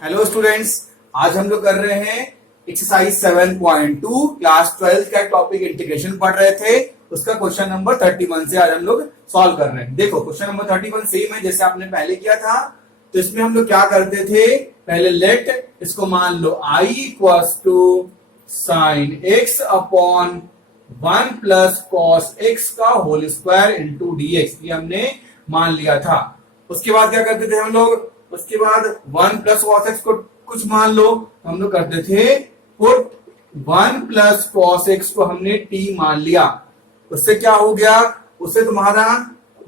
Hello students, आज हम लोग कर रहे हैं एक्सरसाइज 7.2 क्लास 12 का टॉपिक इंटीग्रेशन पढ़ रहे थे। उसका क्वेश्चन नंबर 31 से आज हम लोग सॉल्व कर रहे हैं। देखो क्वेश्चन नंबर 31 सेम है जैसे आपने पहले किया था। तो इसमें हम लोग क्या करते थे, पहले लेट इसको मान लो I equals to sine x upon 1 plus cos x का whole square into d x, ये हमने मान लिया था। उसके बाद क्या करते थे हम लोग, उसके बाद 1 प्लस कॉस एक्स को कुछ मान लो, तो हम लोग करते थे पुट 1 प्लस कॉस एक्स को हमने t मान लिया। उससे क्या हो गया, उससे तुम्हारा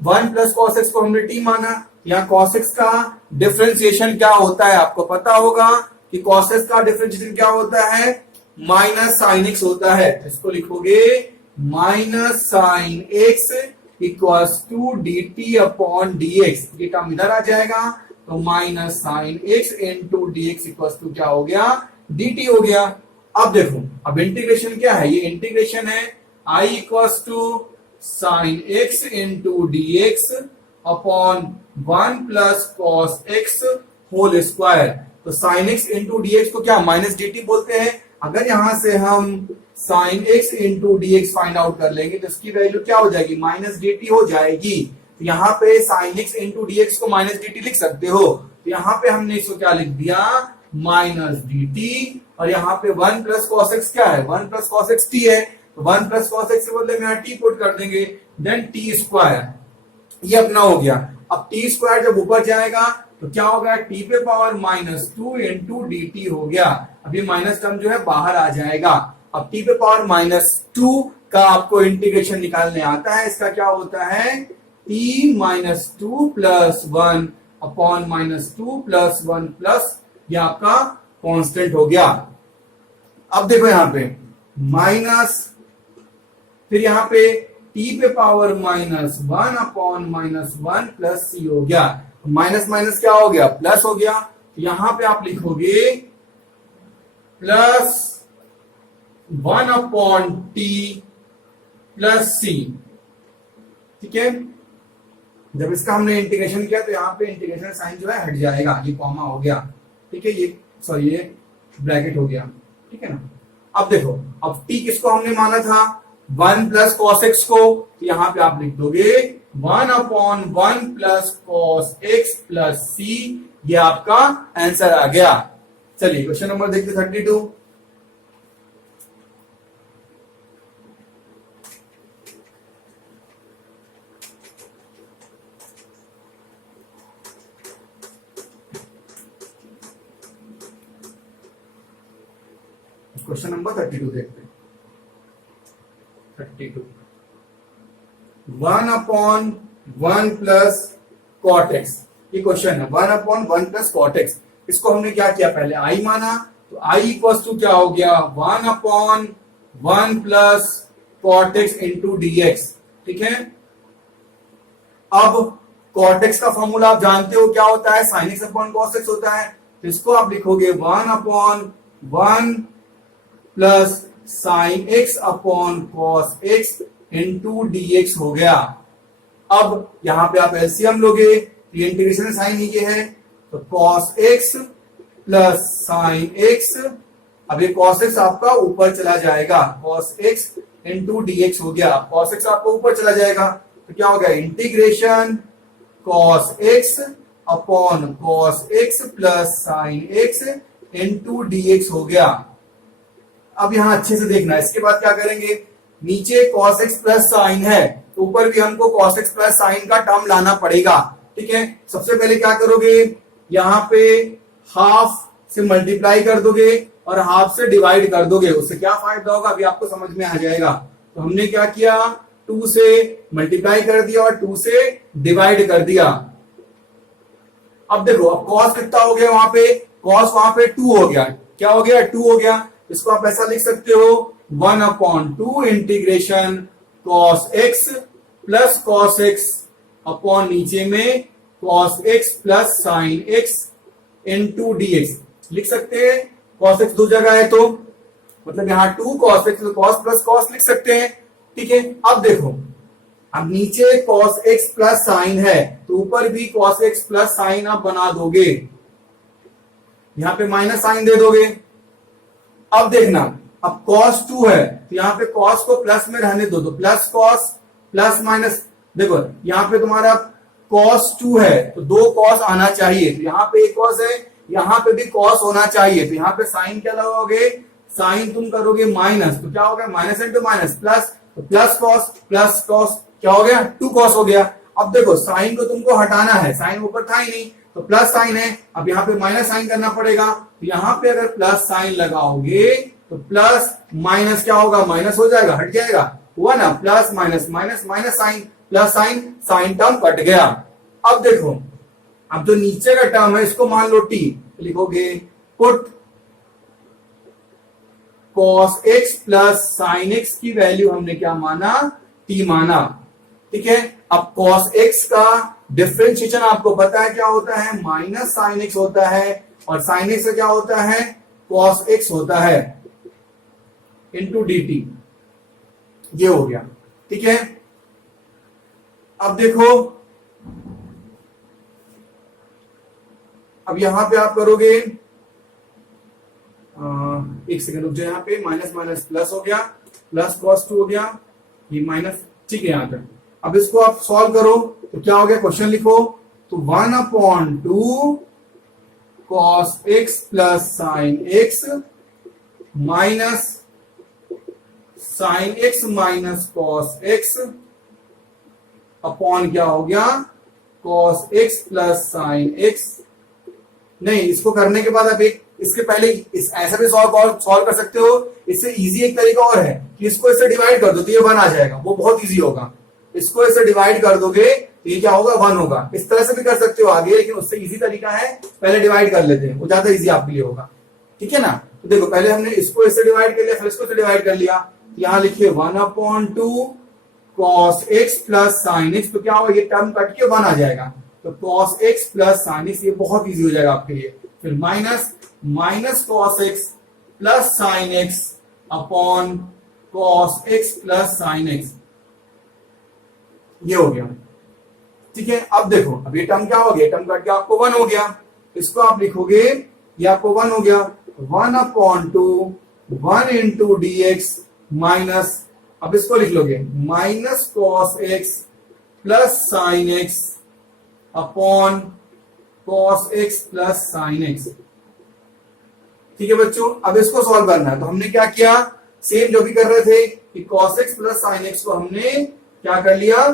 1 प्लस कॉस एक्स को हमने t माना। यहाँ कॉस एक्स का डिफरेंशिएशन क्या होता है आपको पता होगा कि कॉस एक्स का डिफरेंशिएशन क्या होता है, माइनस साइन एक्स होता है। इसको लिखोगे minus sine x equals to d t upon d x, ये टर्म इधर आ जाएगा। तो minus sine x into d x equal to क्या हो गया, डी टी हो गया। अब देखो, अब इंटीग्रेशन क्या है, ये इंटीग्रेशन है I equals to sine x into d x upon 1 plus cos x whole square. तो sine x into d x को क्या माइनस डी टी बोलते हैं। अगर यहां से हम sign x into d x find out कर लेंगे तो इसकी वैल्यू क्या हो जाएगी, माइनस डी टी हो जाएगी। तो यहाँ पे sign x into d x को माइनस डी टी लिख सकते हो। तो यहाँ पे हमने इसको क्या लिख दिया, माइनस डी टी। और यहाँ पे 1 प्लस कॉस एक्स क्या है, 1 प्लस कॉस एक्स टी है। तो 1 प्लस कॉस एक्स के बदले में यहाँ टी पुट कर देंगे, देन टी स्क्वायर, ये अपना हो गया। अब टी स्क्वायर जब ऊपर जाएगा तो क्या होगा, टी पे power minus 2 into D T हो गया। अब ये माइनस टर्म जो है बाहर आ जाएगा। अब टी पे पावर माइनस 2 का आपको इंटीग्रेशन निकालने आता है। इसका क्या होता है, t minus 2 plus 1 upon minus 2 plus 1 plus, ये आपका कांस्टेंट हो गया। अब देखो यहां पे माइनस, फिर यहां पे t पे power minus 1 upon minus 1 plus c हो गया। माइनस माइनस क्या हो गया, प्लस हो गया। यहां पे आप लिखोगे प्लस 1 अपॉन टी प्लस सी, ठीक है। जब इसका हमने इंटीग्रेशन किया तो यहाँ पे इंटीग्रेशन साइन जो है हट जाएगा, ये कॉमा हो गया, ठीक है, ये सॉरी ये ब्रैकेट हो गया, ठीक है ना। अब देखो, अब t किसको हमने माना था, 1 प्लस कॉस एक्स को। यहाँ पे आप लिख दोगे 1 upon 1 plus cos x plus c, ये आपका आंसर आ गया। चलिए क्वेश्चन नंबर देखते 32। क्वेश्चन नंबर 32 देखते हैं। 32 1 अपॉन 1 प्लस कॉट एक्स, ये क्वेश्चन है। 1 अपॉन 1 प्लस कॉट एक्स, इसको हमने क्या किया, पहले आई माना। तो आई इक्वल्स टू क्या हो गया, 1 upon 1 plus cot x into d x, ठीक है। अब कॉट एक्स का फॉर्मूला आप जानते हो क्या होता है, sign x upon cos x होता है। तो इसको आप लिखोगे 1 upon 1 plus sign x upon cos x into d x हो गया। अब यहां पे आप एलसीएम लोगे, ये इंटीग्रेशन साइन ये है, तो cos x plus sine x, अब ये कॉस एक्स आपका ऊपर चला जाएगा, cos x into d x हो गया। कॉस एक्स आपका ऊपर चला जाएगा तो क्या हो गया, integration cos x upon cos x plus sign x into d x हो गया। अब यहां अच्छे से देखना, इसके बाद क्या करेंगे, नीचे cos x प्लस साइन है तो ऊपर भी हमको cos x प्लस साइन का टर्म लाना पड़ेगा, ठीक है। सबसे पहले क्या करोगे, यहां पे हाफ से मल्टीप्लाई कर दोगे और हाफ से डिवाइड कर दोगे। उससे क्या फायदा होगा अभी आपको समझ में आ जाएगा। तो हमने क्या किया, 2 से मल्टीप्लाई कर दिया और 2 से डिवाइड कर दिया। अब देखो, अब cos कितना हो गया, वहां पे cos वहां पे 2 हो गया, क्या हो गया, 2 हो गया। इसको आप ऐसा लिख सकते हो 1 upon 2 integration cos x plus cos x upon नीचे में cos x plus sign x into d x लिख सकते हैं। कॉस एक्स दो जगह है तो मतलब यहाँ 2 cos x cos plus cos लिख सकते हैं, ठीक है। अब देखो, अब नीचे कॉस एक्स प्लस साइन है तो ऊपर भी कॉस एक्स प्लस साइन आप बना दोगे। यहाँ पे माइनस साइन दे दोगे। अब देखना, अब cos 2 है तो यहाँ पे cos को प्लस में रहने दो, तो प्लस cos प्लस माइनस, देखो यहाँ पे तुम्हारा cos 2 है तो 2 cos आना चाहिए, तो यहाँ पे एक cos है, यहाँ पे भी cos होना चाहिए, तो यहाँ पे साइन क्या लगाओगे, साइन तुम करोगे माइनस, तो क्या हो गया माइनस इंटू माइनस प्लस, तो प्लस कॉस क्या हो गया 2 cos हो गया। अब देखो साइन को तुमको हटाना है, साइन ऊपर था ही नहीं तो प्लस साइन है, अब यहाँ पे माइनस साइन करना पड़ेगा, तो यहाँ पे अगर प्लस साइन लगाओगे तो प्लस माइनस क्या होगा, माइनस हो जाएगा, हट जाएगा, हुआ ना, plus minus minus minus sine plus sine, sine term cut गया। अब देखो, अब जो नीचे का टर्म है इसको मान लो टी, लिखोगे put cos x plus sine x की वैल्यू हमने क्या माना, t माना, ठीक है। अब cos x का डिफरेंशिएशन आपको पता है क्या होता है, माइनस साइन x होता है, और साइन x से क्या होता है, cos x होता है इंटू dt, ये हो गया, ठीक है। अब देखो, अब यहां पे आप करोगे, एक सेकंड रुक जाए, यहाँ पे माइनस माइनस प्लस हो गया, प्लस cos 2 हो गया, ये माइनस, ठीक है यहाँ तक। अब इसको आप सॉल्व करो तो क्या हो गया, क्वेश्चन लिखो, तो 1/2 cos x plus sine x minus sine x minus cos x upon क्या हो गया, cos x plus sine x। नहीं, इसको करने के बाद आप एक, इसके पहले इस ऐसा भी सॉल्व कर सकते हो, इससे इजी एक तरीका और है कि इसको इससे डिवाइड कर दो तो ये 1 आ जाएगा, वो बहुत इजी होगा। इसको इससे डिवाइड कर दोगे तो ये क्या होगा, 1 होगा। इस तरह से भी कर सकते हो आगे, लेकिन उससे इजी तरीका है पहले डिवाइड कर लेते हैं, वो ज्यादा इजी आपके लिए होगा, ठीक है ना। तो देखो, पहले हमने इसको इससे डिवाइड कर लिया, फिर इसको इससे डिवाइड कर लिया, तो यहां लिखिए 1/2 cos x plus sine x, तो क्या होगा, ये टर्म कट के 1 आ जाएगा, तो cos x plus sine x, ये बहुत इजी हो जाएगा आपके लिए। फिर minus cos x plus sine x upon cos x plus sine x, ये हो गया, ठीक है। अब देखो, अब ये टर्म क्या हो गया, टर्म कट के आपको 1 हो गया, इसको आप लिखोगे, ये आपको 1 हो गया, 1/2 1 इंटू dx माइनस, अब इसको लिख लोगे minus cos x plus sine x upon cos x plus sine x, ठीक है बच्चों। अब इसको सॉल्व करना है, तो हमने क्या किया, सेम जो भी कर रहे थे कि cos x plus sine x को हमने क्या कर लिया,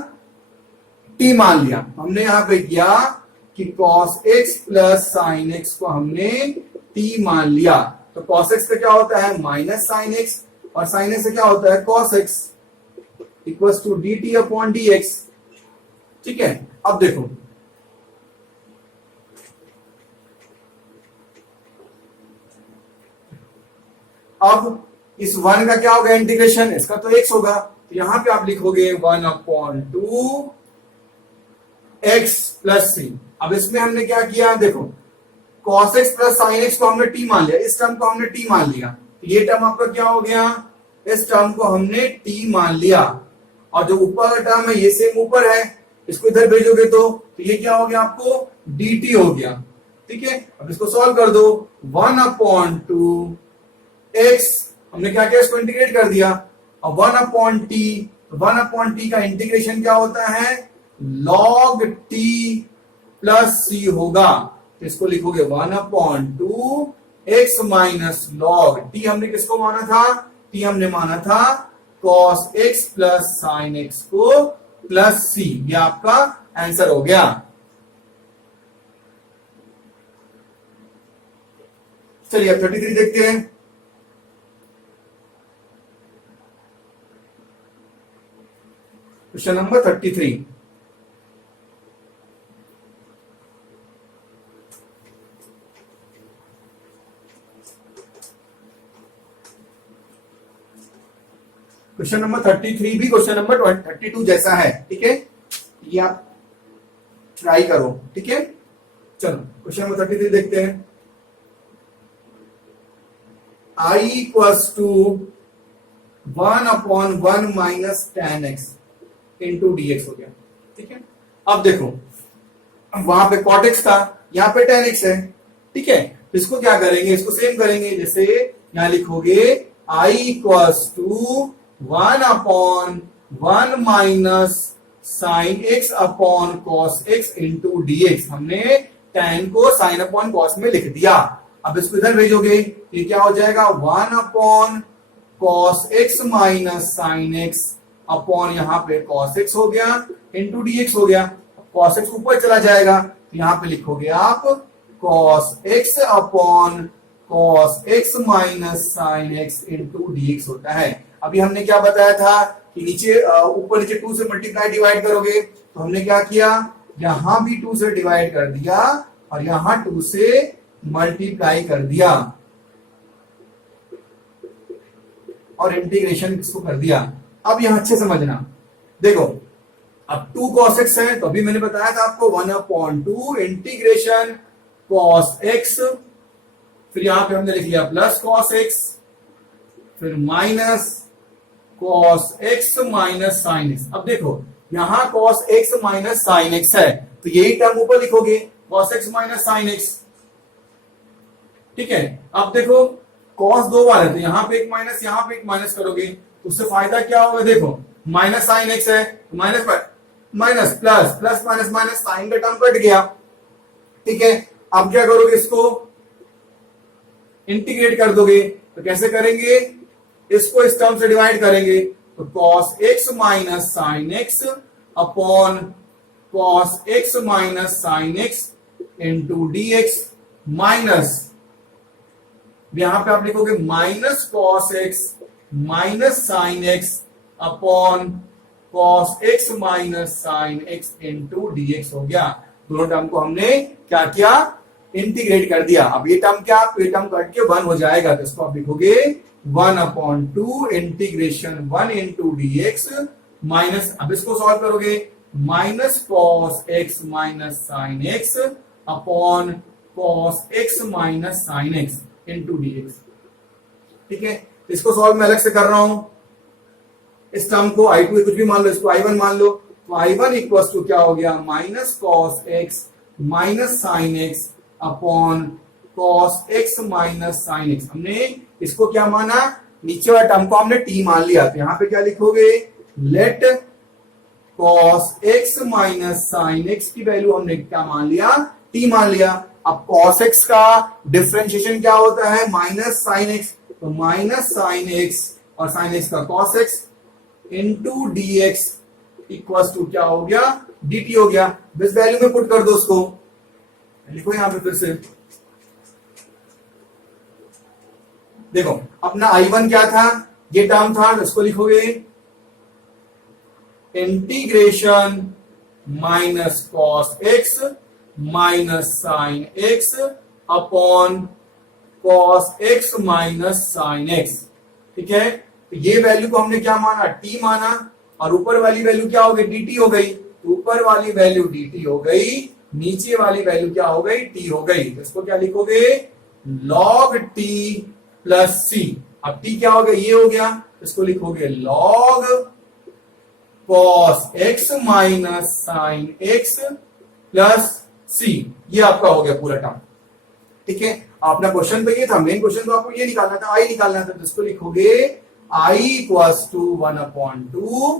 t मान लिया। हमने यहां पे किया कि cos x plus sine x को हमने t मान लिया, तो cos x का क्या होता है, माइनस साइन x, और साइन x से क्या होता है, cos x equals to dt upon dx, ठीक है। अब देखो, अब इस 1 का क्या होगा, इंटीग्रेशन, इसका तो x होगा, तो यहां पे आप लिखोगे 1/2 x प्लस c। अब इसमें हमने क्या किया, देखो cos x plus sine x को हमने t मान लिया, इस टर्म को हमने t मान लिया, तो ये टर्म आपका क्या हो गया, इस टर्म को हमने t मान लिया, और जो ऊपर का टर्म है ये सेम ऊपर है, इसको इधर भेजोगे तो ये क्या हो गया, आपको dt हो गया, ठीक है। अब इसको सॉल्व कर दो, 1/2 x, हमने क्या किया, इसको इंटीग्रेट कर दिया, और 1/t, 1/t का इंटीग्रेशन क्या होता है, log t प्लस c होगा, तो इसको लिखोगे 1/2 x माइनस log t, हमने किसको माना था, t हमने माना था cos x plus sine x को प्लस c, ये आपका आंसर हो गया। चलिए अब 33 देखते हैं। क्वेश्चन नंबर 33, क्वेश्चन नंबर 33 भी क्वेश्चन नंबर 32 जैसा है, ठीक है, ये आप ट्राई करो, ठीक है। चलो क्वेश्चन नंबर 33 देखते हैं। I equals to 1/1 minus tan x into dx हो गया, ठीक है। अब देखो, वहां पे cot x था, यहाँ पे tan x है, ठीक है, इसको क्या करेंगे, इसको सेम करेंगे, जैसे यहां लिखोगे I equals to 1/1 minus sine x upon cos x into dx। हमने tan को साइन अपॉन कॉस में लिख दिया। अब इसको इधर भेजोगे, ये क्या हो जाएगा, 1/cos x minus sine x upon यहाँ पे cos x हो गया इंटू dx हो गया। cos x ऊपर चला जाएगा, यहाँ पे लिखोगे आप cos x upon cos x minus sine x into dx होता है। अभी हमने क्या बताया था कि नीचे ऊपर नीचे 2 से मल्टीप्लाई डिवाइड करोगे, तो हमने क्या किया, यहां भी 2 से डिवाइड कर दिया और यहां 2 से मल्टीप्लाई कर दिया और इंटीग्रेशन इसको कर दिया। अब यहां अच्छे समझना, देखो अब 2 cos x है, तो अभी मैंने बताया था आपको 1/2 इंटीग्रेशन cos x, फिर यहां पे हमने लिख लिया प्लस cos x, फिर minus cos x minus sine x। अब देखो यहां cos x minus sine x है, तो यही टर्म ऊपर लिखोगे cos x minus sine x। ठीक है, अब देखो cos 2 बार है, तो यहां पे एक माइनस यहां पे एक माइनस करोगे, तो उससे फायदा क्या होगा, देखो माइनस साइन x है, तो minus minus plus plus minus minus sine का टर्म कट गया। ठीक है, अब क्या करोगे, इसको इंटीग्रेट कर दोगे, तो कैसे करेंगे, इसको इस टर्म से डिवाइड करेंगे, तो cos x minus sine x upon cos x minus sine x into dx minus, यहां पे आप लिखोगे minus cos x minus sine x upon cos x minus sine x into dx हो गया। दोनों टर्म को हमने क्या किया, इंटीग्रेट कर दिया। अब ये टर्म क्या, ये टर्म कट के 1 हो जाएगा, तो इसको आप लिखोगे 1/2 इंटीग्रेशन 1 इंटू dx माइनस, अब इसको सॉल्व करोगे, minus cos x minus sine x upon cos x minus sine x into dx। ठीक है, इसको सॉल्व मैं अलग से कर रहा हूं, इस टर्म को I2 कुछ भी मान लो, इसको I1 मान लो, तो I1 इक्वल्स टू क्या हो गया, minus cos x minus sine x upon cos x minus sine x। हमने इसको क्या माना, नीचे वाला टर्म को हमने t मान लिया, तो यहां पे क्या लिखोगे, let cos x minus sine x की वैल्यू हमने क्या मान लिया, t मान लिया। अब cos x का डिफरेंशिएशन क्या होता है, माइनस साइन x, तो माइनस साइन x और साइन x का cos x into dx equals to क्या हो गया, dt हो गया। इस वैल्यू में पुट कर दो उसको, लिखो यहां पे फिर से, देखो अपना I1 क्या था, ये टर्म था, इसको लिखोगे integration minus cos x minus sine x upon cos x minus sine x। ठीक है, तो ये वैल्यू को हमने क्या माना, t माना, और ऊपर वाली वैल्यू क्या हो गई, dt हो गई। ऊपर वाली वैल्यू dt हो गई, नीचे वाली वैल्यू क्या हो गई, t हो गई। तो इसको क्या लिखोगे, log t प्लस c। अब t क्या हो गया, ये हो गया, इसको लिखोगे log cos x minus sine x plus c। ये आपका हो गया पूरा टर्म। ठीक है, अपना क्वेश्चन तो ये था, मेन क्वेश्चन तो आपको ये निकालना था, i निकालना था, तो इसको लिखोगे i इक्वल्स टू 1/2,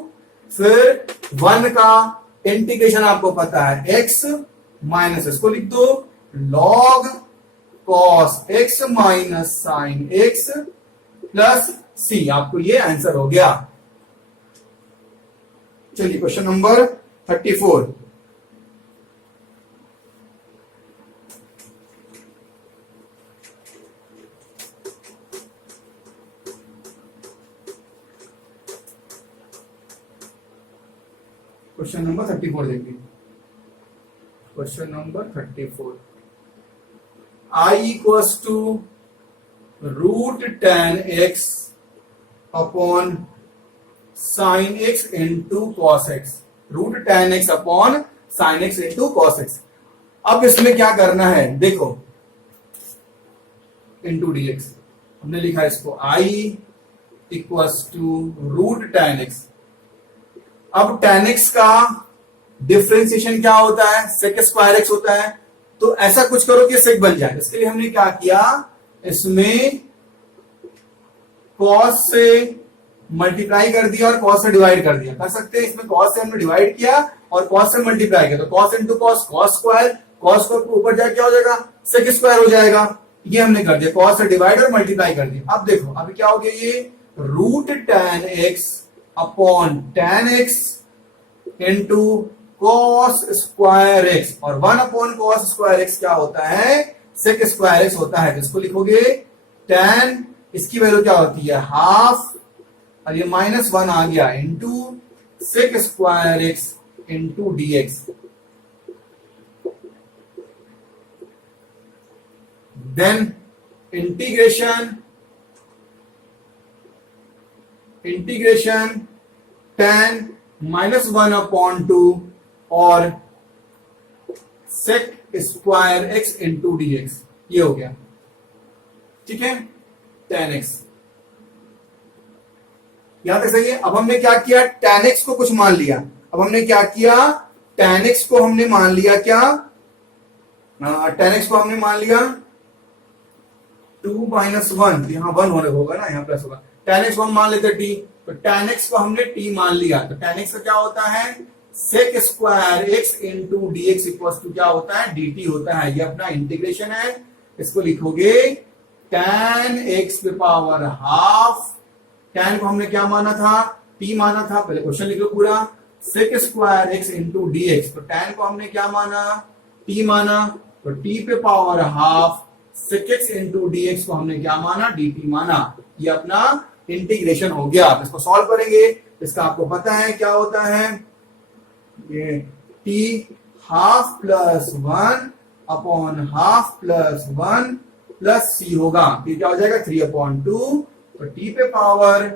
फिर 1 का इंटीग्रेशन आपको पता है x माइनस, इसको लिख दो log cos x minus sine x plus c। आपको ये आंसर हो गया। चलिए क्वेश्चन नंबर 34, क्वेश्चन नंबर 34 देखिए, question number 34, I equals to √tan x upon sine x into cos x, √tan x upon sine x into cos x। अब इसमें क्या करना है, देखो इंटू dx, हमने लिखा इसको I equals to √tan x। अब tan x का डिफरेंशिएशन क्या होता है, sec स्क्वायर x होता है, तो ऐसा कुछ करो कि सेक बन जाए। इसके लिए हमने क्या किया, इसमें कॉस से मल्टीप्लाई कर दिया और कॉस से डिवाइड कर दिया। कर सकते हैं, इसमें कॉस से हमने डिवाइड किया और कॉस से मल्टीप्लाई किया, तो cos into cos, cos square, cos को ऊपर जाके क्या हो जाएगा, सेक स्क्वायर हो जाएगा। ये हमने कर दिया, कॉस से डिवाइड और मल्टीप्लाई कर दिया। अब देखो अभी क्या हो गया, ये root tan x upon tan x into cos square x, और 1 अपॉन कॉस स्क्वायर x क्या होता है, सेक स्क्वायर x होता है। जिसको लिखोगे tan, इसकी वैल्यू क्या होती है, हाफ, और ये -1 आ गया into sec square x into dx। Then integration tan -1 upon 2 और sec square x into dx, ये हो गया। ठीक है, tan x यहां तक सही है। अब हमने क्या किया, tan x को कुछ मान लिया। अब हमने क्या किया, tan x को हमने मान लिया क्या, tan x को हमने मान लिया 2 - 1, यहाँ 1 होने होगा ना, यहाँ प्लस होगा। tan x को हम मान लेते t, तो tan x को हमने t मान लिया। तो tan x का क्या होता है, sec square x into dx equal to क्या होता है, dt होता है। ये अपना इंटीग्रेशन है। इसको लिखोगे tan x पे पावर हाफ, tan को हमने क्या माना था, t माना था। पहले क्वेश्चन लिख लो पूरा, sec square x into dx, तो tan को हमने क्या माना, t माना, तो t पे पावर हाफ, सेक x इंटू dx को हमने क्या माना, dt माना। ये अपना इंटीग्रेशन हो गया। आप इसको सॉल्व करेंगे, इसका आपको पता है क्या होता है, ये t half plus 1 upon half plus 1 plus c होगा। ये क्या हो जाएगा, 3/2, तो t पे power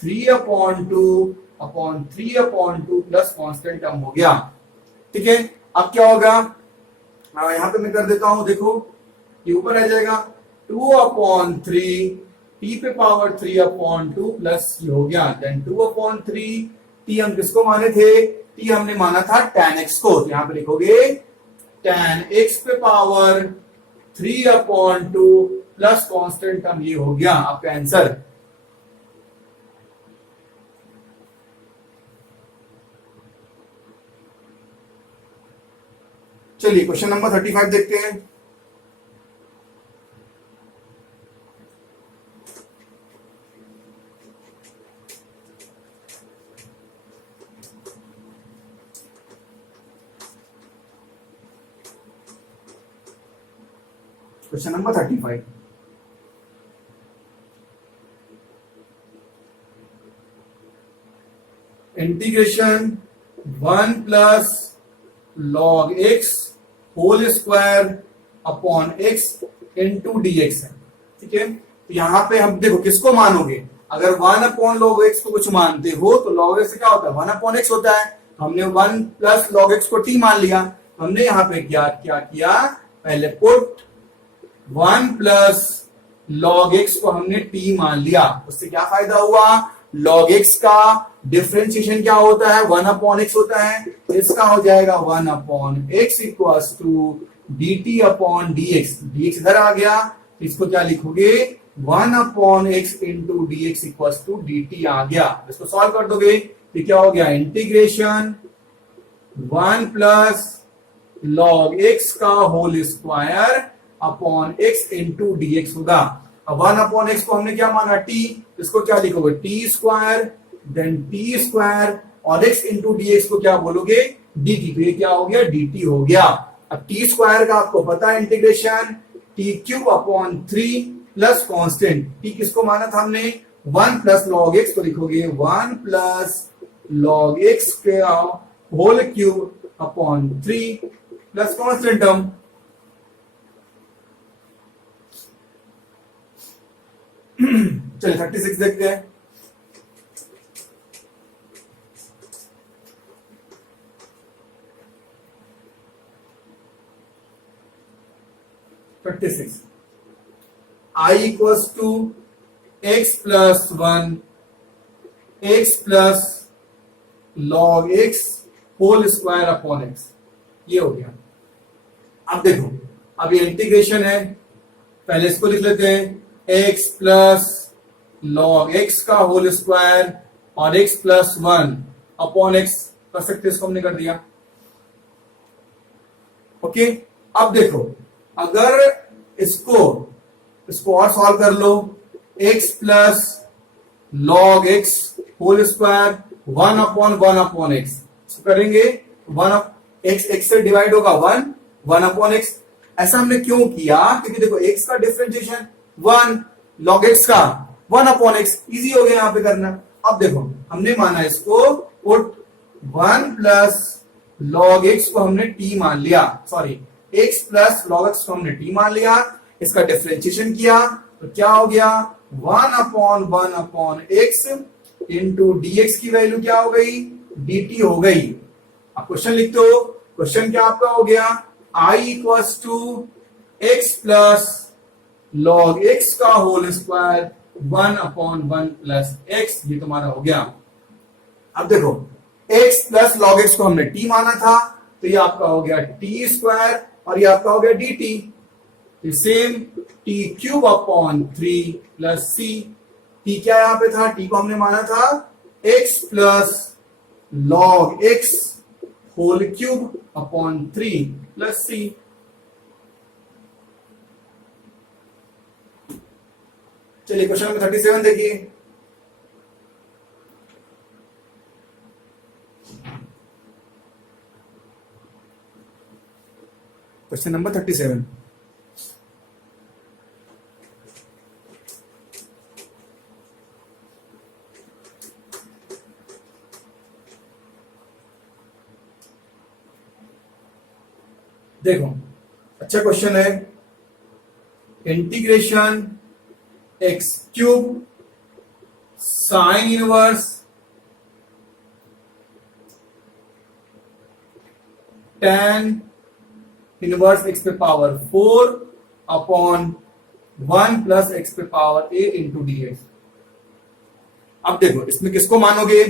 3/2 upon 3/2 plus constant term हो गया। ठीक है, अब क्या होगा, यहां पे मैं कर देता हूं, देखो ये ऊपर आ जाएगा 2/3, t पे पावर 3/2 प्लस c हो गया। देन 2/3, t हम किसको माने थे, t हमने माना था tan x को। तो यहां पे लिखोगे tan x पे पावर 3/2 प्लस कांस्टेंट टर्म, ये हो गया आपका आंसर। चलिए क्वेश्चन नंबर 35 देखते हैं। Question number 35, integration 1 plus log x whole square upon x into dx है। ठीक है, तो यहां पे हम देखो किसको मानोगे, अगर 1/log x को कुछ मानते हो तो log x क्या होता है, 1/x होता है। तो हमने 1 प्लस log x को t मान लिया। हमने यहां पे क्या किया, पहले पुट 1 प्लस log x को हमने t मान लिया। उससे क्या फायदा हुआ, log x का डिफरेंशिएशन क्या होता है, 1/x होता है। इसका हो जाएगा 1/x equals to dt upon dx। dx इधर आ गया, इसको क्या लिखोगे, 1/x into dx equals to dt आ गया। इसको सॉल्व कर दोगे तो क्या हो गया, इंटीग्रेशन 1 प्लस log x का whole square upon x into dx होगा। अब 1/x को हमने क्या माना, t, इसको क्या लिखोगे, t square, then t square, और x इंटू dx को क्या बोलोगे, dt। तो ये क्या हो गया, dt हो गया। अब t स्क्वायर का आपको पता है integration t³ upon 3 plus constant, t किसको माना था हमने, 1 प्लस log x, को लिखोगे 1 प्लस log x के whole cube upon 3 plus constant term. चलिए 36 देखते हैं। I equals to x plus 1 x plus log x whole square upon x, ये हो गया। अब देखो, अब ये इंटीग्रेशन है, पहले इसको लिख लेते हैं x प्लस लॉग x का होल स्क्वायर और x प्लस 1 अपॉन x कर सकते, इसको हमने कर दिया। ओके, अब देखो, अगर इसको इसको और सॉल्व कर लो, x plus log x whole square 1 upon x, इसको करेंगे 1 x से डिवाइड होगा 1 अपॉन x। ऐसा हमने क्यों किया? क्योंकि देखो x का डिफरेंशिएशन 1, log x का 1 अपॉन x, इजी हो गया यहां पे करना। अब देखो, हमने माना इसको पुट 1 प्लस log x को हमने t मान लिया, sorry x plus log x को हमने t मान लिया, इसका डिफरेंशिएशन किया तो क्या हो गया 1 अपॉन x इंटू dx की वैल्यू क्या हो गई, dt हो गई। अब क्वेश्चन लिख दो, क्वेश्चन क्या आपका हो गया, I equals to x plus log x का whole square 1 upon 1 plus x, ये तुम्हारा हो गया। अब देखो, x प्लस लॉग x को हमने t माना था, तो ये आपका हो गया t स्क्वायर और ये आपका हो गया dt, same t cube upon 3 plus c। t क्या यहां पे था, t को हमने माना था x plus log x whole cube upon 3 plus c। चलिए क्वेश्चन नंबर 37 देखिए। क्वेश्चन नंबर 37, देखो अच्छा क्वेश्चन है, integration x cube sine inverse tan inverse x पे पावर 4 अपॉन 1 प्लस x पे पावर a इंटू dx। अब देखो, इसमें किसको मानोगे,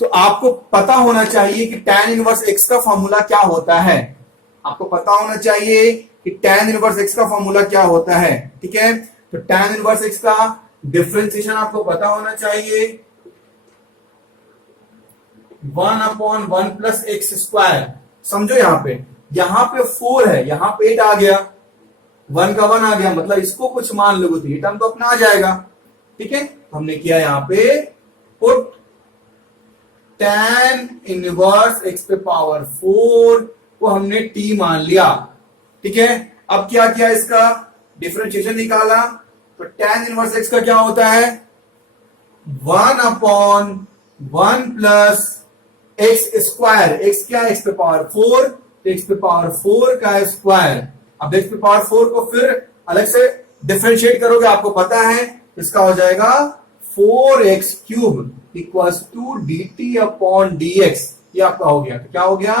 तो आपको पता होना चाहिए कि tan इनवर्स x का फॉर्मूला क्या होता है, आपको पता होना चाहिए कि tan इनवर्स x का फॉर्मूला क्या होता है। ठीक है, तो tan इनवर्स x का डिफरेंशिएशन आपको पता होना चाहिए 1 अपॉन 1 प्लस एक्स स्क्वायर। समझो यहां पे 4 है, यहां पे 8 आ गया, 1 का 1 आ गया, मतलब इसको कुछ मान लोगे तो ये टर्म तो अपना आ जाएगा। ठीक है, हमने किया यहां पे पुट tan इनवर्स x पे पावर 4 को हमने t मान लिया। ठीक है, अब क्या किया, इसका डिफरेंशिएशन निकाला, तो tan इनवर्स x का क्या होता है 1 upon 1 plus x square, x क्या है, एक्स पे पावर 4, तो एक्स पे पावर 4 का स्क्वायर। अब एक्स पे पावर 4 को फिर अलग से डिफरेंशिएट करोगे, आपको पता है, इसका हो जाएगा 4x cube equals to dt upon dx। ये आपका हो गया, तो क्या हो गया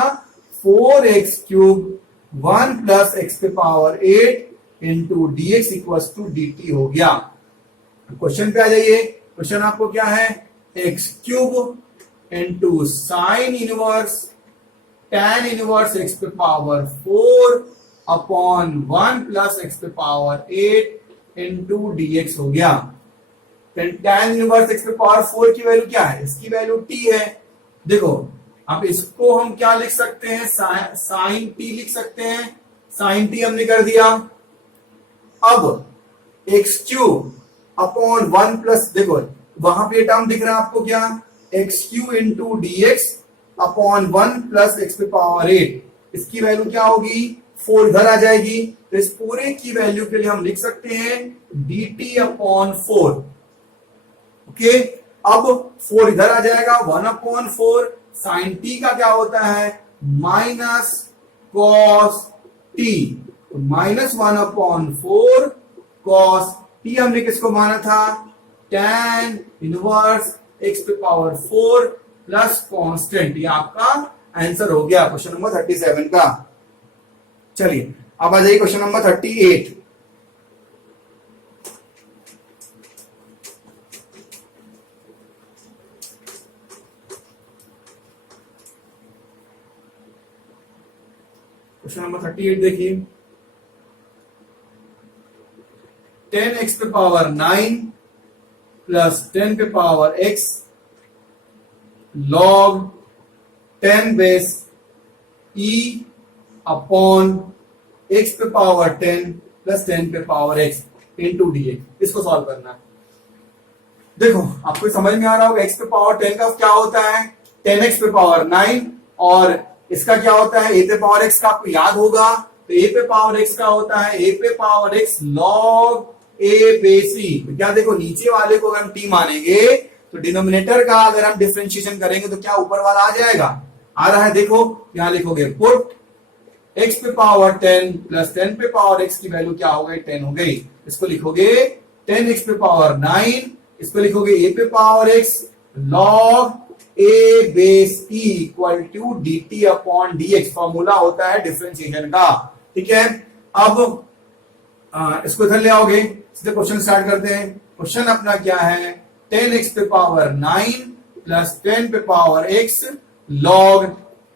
4x क्यूब 1 प्लस एक्स पे power 8 into dx equals to dt हो गया। क्वेश्चन पे आ जाइए, क्वेश्चन आपको क्या है, x cube into sine inverse tan inverse x पे पावर 4 अपॉन 1 प्लस एक्स पे पावर 8 इंटू dx हो गया। tan इनवर्स x पे पावर 4 की वैल्यू क्या है, इसकी वैल्यू t है। देखो, अब इसको हम क्या लिख सकते हैं, साइन t लिख सकते हैं, साइन t हमने कर दिया। अब एक्स क्यूब अपॉन 1 प्लस, देखो वहां पे टर्म दिख रहा है आपको क्या, x Q into d x upon 1 plus x पे पावर 8, इसकी वैल्यू क्या होगी 4 इधर आ जाएगी, तो इस पूरे की वैल्यू के लिए हम लिख सकते हैं dt अपॉन 4। ओके, अब 4 इधर आ जाएगा, 1 अपॉन 4 साइन टी का क्या होता है माइनस कॉस टी, तो माइनस 1 अपॉन 4 कॉस टी हमने किसको माना था, tan इनवर्स x पे पावर 4 प्लस कांस्टेंट। ये आपका आंसर हो गया क्वेश्चन नंबर 37 का। चलिए अब आ जाइए क्वेश्चन नंबर 38। क्वेश्चन नंबर 38 देखिए, 10x पे पावर 9 प्लस 10 पे power x log 10 base e upon x पे पावर 10 प्लस 10 पे पावर x इंटू dx। इसको सॉल्व करना है। देखो आपको समझ में आ रहा होगा, x पे पावर 10 का क्या होता है 10x पे पावर 9, और इसका क्या होता है a पे पावर x का आपको याद होगा, तो a पे पावर x का होता है a पे power x log a base e। तो क्या देखो, नीचे वाले को अगर हम t मानेंगे तो डिनोमिनेटर का अगर हम डिफरेंशिएशन करेंगे तो क्या ऊपर वाला आ जाएगा, आ रहा है। देखो यहां लिखोगे पुट x पे पावर 10 प्लस 10 पे पावर x की वैल्यू क्या हो गई 10 हो गई। इसको लिखोगे 10x पे पावर 9, इसको लिखोगे a पे power x log a base e equal to dt upon dx। Formula होता है डिफरेंशिएशन का, ठीक है। अब इसको इधर ले आओगे, सीधे क्वेश्चन स्टार्ट करते हैं। क्वेश्चन अपना क्या है, 10x पे पावर 9 प्लस 10 पे power x log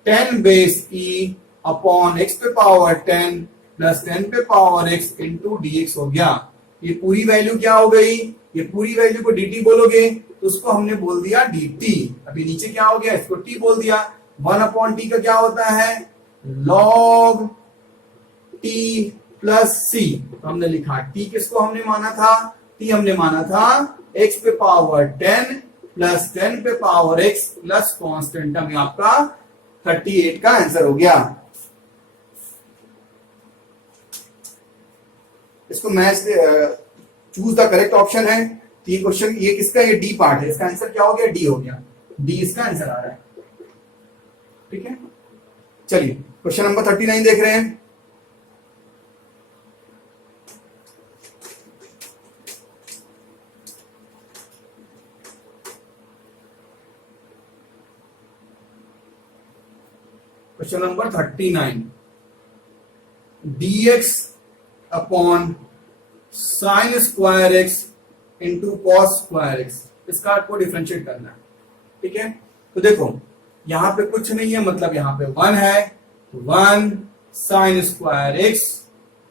10 base e upon x पे पावर 10 प्लस 10 पे पावर x इंटू dx हो गया। ये पूरी वैल्यू क्या हो गई, ये पूरी वैल्यू को dt बोलोगे तो उसको हमने बोल दिया dt। अभी नीचे क्या हो गया, इसको t बोल दिया। 1 अपॉन t का क्या होता है log t प्लस c। तो हमने लिखा t किसको हमने माना था, t हमने माना था x पे पावर 10 प्लस 10 पे power x plus constant term. आपका 38 का आंसर हो गया। इसको match choose the correct option है। तो ये क्वेश्चन ये किसका, ये डी पार्ट है, इसका आंसर क्या हो गया डी हो गया, डी इसका आंसर आ रहा है, ठीक है। चलिए क्वेश्चन नंबर 39 देख रहे हैं। Question number 39, dx upon sine square x into cos square x, इसका आपको डिफरेंशिएट करना है, ठीक है। तो देखो यहां पे कुछ नहीं है, मतलब यहां पे 1 है, 1 साइन स्क्वायर एक्स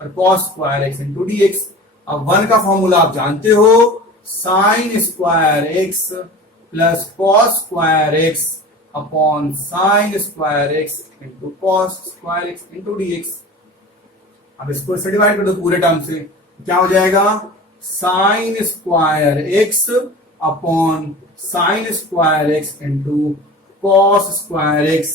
और cos square x into dx। अब 1 का फॉर्मूला आप जानते हो, sine square x plus cos square x upon sine square x into cos square x into dx। अब इसको इससे डिवाइड कर दो पूरे टर्म से, क्या हो जाएगा sine square x upon sine square x into cos square x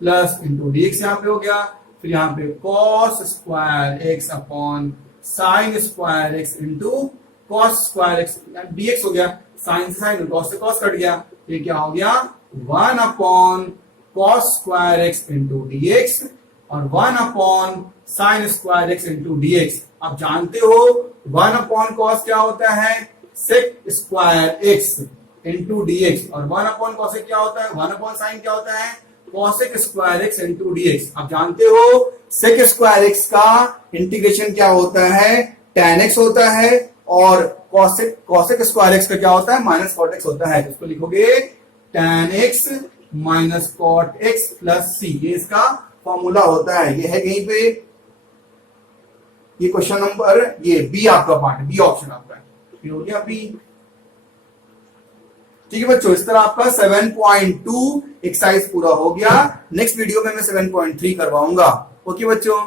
plus into dx यहाँ पे हो गया। फिर यहाँ पे cos square x upon sine square x into cos square x dx हो गया। साइन से साइन, कॉस से कॉस कट गया, ये क्या हो गया 1 upon cos square x into dx और 1 upon sine square x into dx। आप जानते हो 1 अपॉन कॉस क्या होता है sec square x into dx, और 1 अपॉन कॉसेक क्या होता है, 1 अपॉन साइन क्या होता है cosec square x into dx। आप जानते हो सेक स्क्वायर एक्स का इंटीग्रेशन क्या होता है tan x होता है, और कॉसेक स्क्वायर एक्स का क्या होता है माइनस कॉट एक्स होता है। तो इसको लिखोगे tan x minus cot x plus c, ये इसका फॉर्मूला होता है। ये है कहीं पे, ये क्वेश्चन नंबर ये बी आपका पार्ट है, बी ऑप्शन आपका है, ये हो गया बी, ठीक है बच्चों। इस तरह आपका 7.2 एक्सरसाइज पूरा हो गया। नेक्स्ट वीडियो में मैं 7.3 करवाऊंगा। ओके बच्चों।